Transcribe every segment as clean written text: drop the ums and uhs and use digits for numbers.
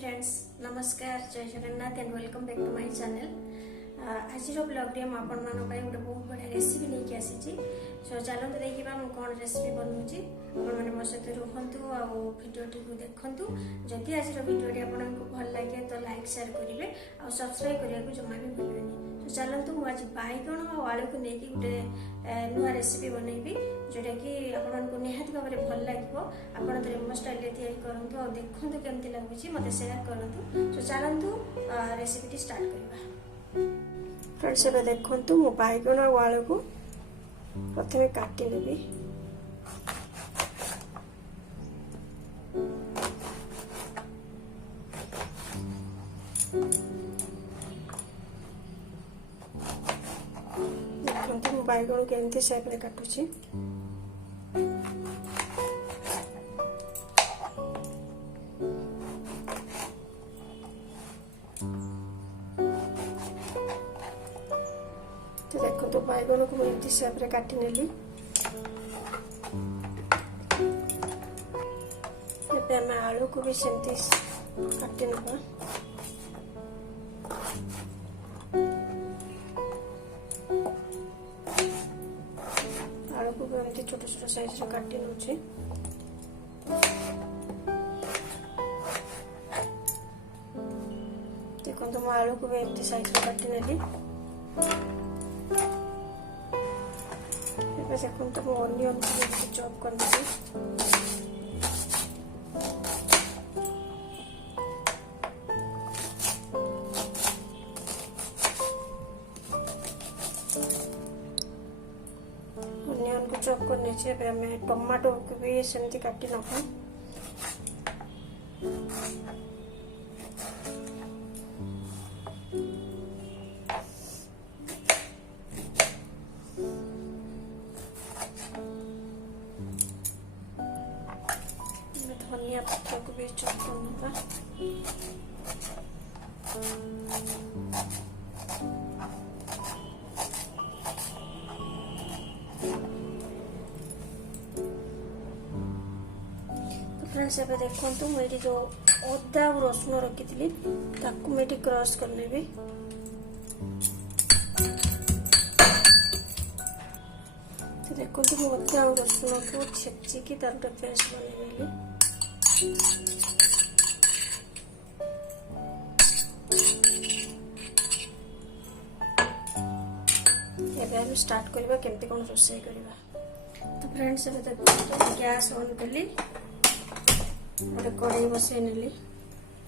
Friends नमस्कार जय Jagannath and welcome back to my channel. आज ब्लॉग रे आपण मान गोटे बहुत बढ़िया रेसिपी लेके आसी। सो चलते देखा मुझे कौन रेसिपी बनाऊँगी आपने मो सहित रुहतु आ भिडियोटी को देखु। जदि आज भिडियोटी आपको भल लगे तो लाइक शेयर करेंगे और सब्सक्राइब करने को जमा भी भूलें। तो चलतु मुझे बैगण और आलू को लेकिन गोटे नुआ रेसिपी बनैबी जोटा कि आपको निहाती भाव में भल लगे। आप रेमो स्टाइल करूँ और देखूँ केमती लगुच मत सेयार करूँ। तो चलतु रेसिपी स्टार्ट करवा। फ्रेंड्स ए देखु मो बैगण और आलू को प्रथम काटी नेबी। देखते मो बैगण केमती शेप रे काटुची। तो देखो तो बैगण को एमती शेप रे काटी नेली। एबे हम आलू को भी सेमती काटी नेबा। आलू को भी एमती छोट छोट साइज रे काटी नउची। देखो तो आलू को भी एमती साइज रे काटी नेली। देखो तो वो ऑनियन को चॉप कर दीजिए। ऑनियन को चॉप करने से हमें टमाटो को भी सेमती काटी नखा। धनिया पत्ता को भी चॉप करना। तो फ्रेंड्स ए देखो मुझे जो अदा और रसुण रखी थी मुझे क्रश करने भी। तो देखो तो अदा और रसुण को छेचिकी तार गोटे पेस्ट बनेली। हम स्टार्ट करवा केमती कौन रोषे करवा। तो फ्रेंड्स ए देखो गैस ऑन कली गोटे कड़ाई बसई नेली।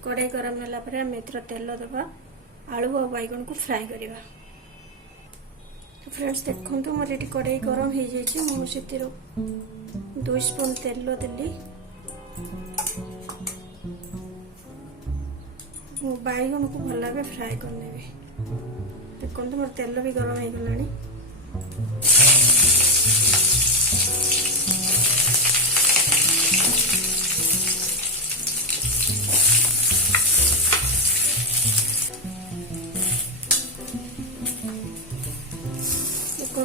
कड़ाई गरम होला पर हम एथर तेल देवा आलू और बैगन को फ्राई करवा। तो फ्रेंड्स देखो मोर ये कड़ाई गरम हो जाए मुझे 2 स्पून तेल देली। बैगन को भल भाव फ्राए करने। देखो मोर तेल भी गरम हो गलानी। देखो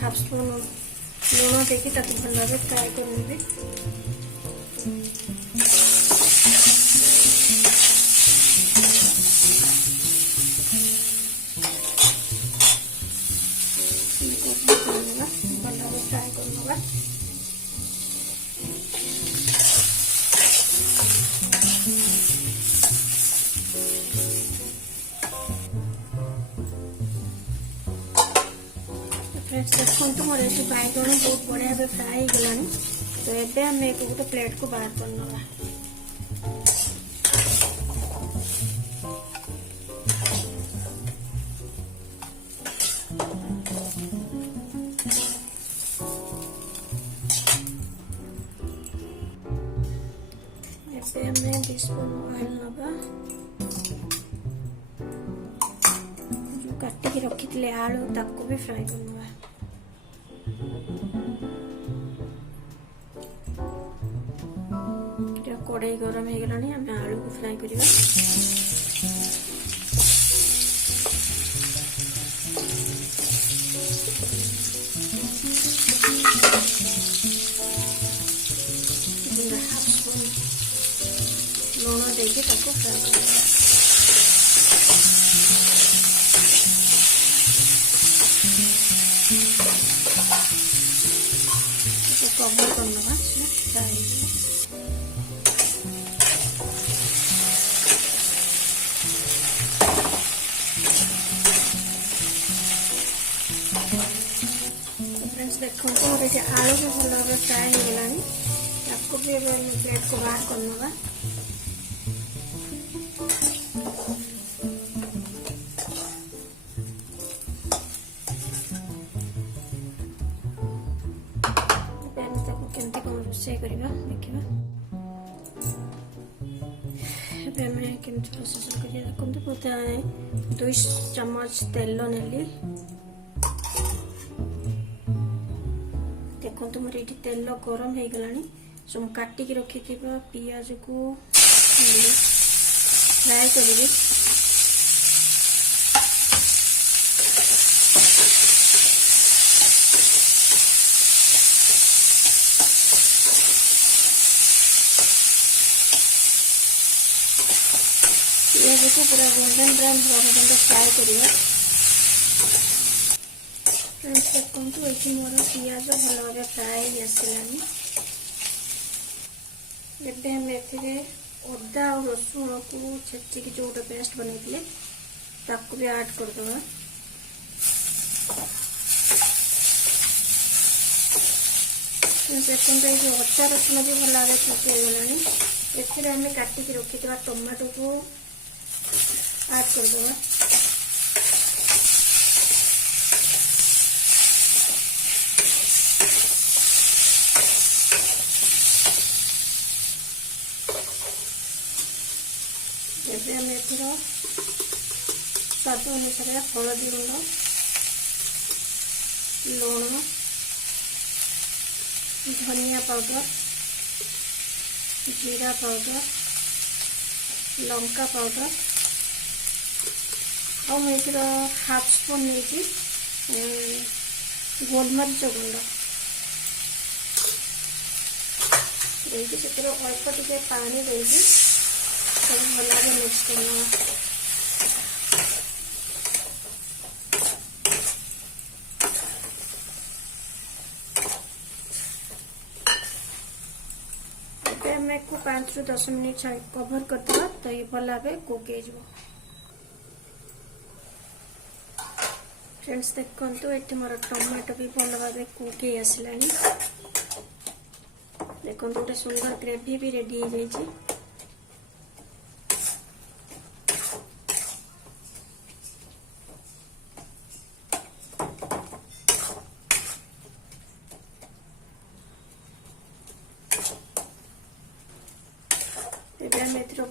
हाफ स्पून लुण देकी भल भाव फ्राए करने। फ्राई करवा देखो मोर ये बैगन बहुत बढ़िया भाव फ्राए हो गलानी। तो एबे हम एक गोटे प्लेट को बाहर करनवा। एबे हमें 2 स्पून ऑयल नवा। जो काटी के रखी थी आलू ताको भी फ्राई करनवा। कड़ाई गरम हो गलानी हम आलू को फ्राई करवा। हाफ स्पून लुण देके ताको फ्राए करवा कवर करनवा फ्राए फ्रेंड्स देखो मोटे आलू भी भल भाव फ्राए हो गलानी ताको भी प्लेट को बाहर करनवा रोषे करवा देखा प्रोसेस कर देखते 2 चम्मच तेल नेली देखो मोर ये तेल गरम हो गलानी सब काटिक रखि पियाज को फ्राए करी पियाज को पूरा गोल्डन ब्राउन हुआ पर्यंत फ्राए करिया फ्रेंड्स देखो ये मोर पियाज भल भाव फ्राए आसलानी एबे हम एथिरे अदा और रसुण को छेचिकी जो पेस्ट बनैले ताको भी ऐड कर दवा देखो ये अदा रसुण भी भल भाव छुटी गलानी एथिरे हम काटिकी रखिथिबा टमाटो को ऐड कर दवा एबे हम एथिरो स्वाद अनुसार हलदी गुंड लुण धनिया पाउडर जीरा पाउडर लंका पाउडर और मुझे हाफ स्पून नहीं गोलमरीच गुंड से अल्प टे पानी देगी सब भल मिक्स करना हमें 5 ରୁ 10 मिनट कवर करदे तो ये भल भाव कुक हो फ्रेंड्स देखो ये मोर टमाटो भी भल भाव कुक हो आसला देखो गोटे सुंदर ग्रेवी भी रेडी हो जाए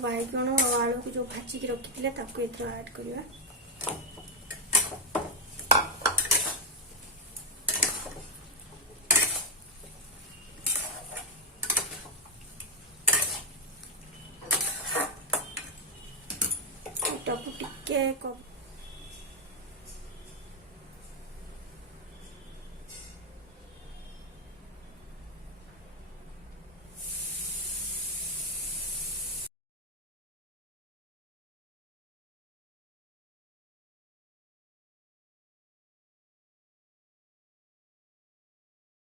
बैगण और आलू को जो भाजिक रखी थे ऐड करवा टपू टिके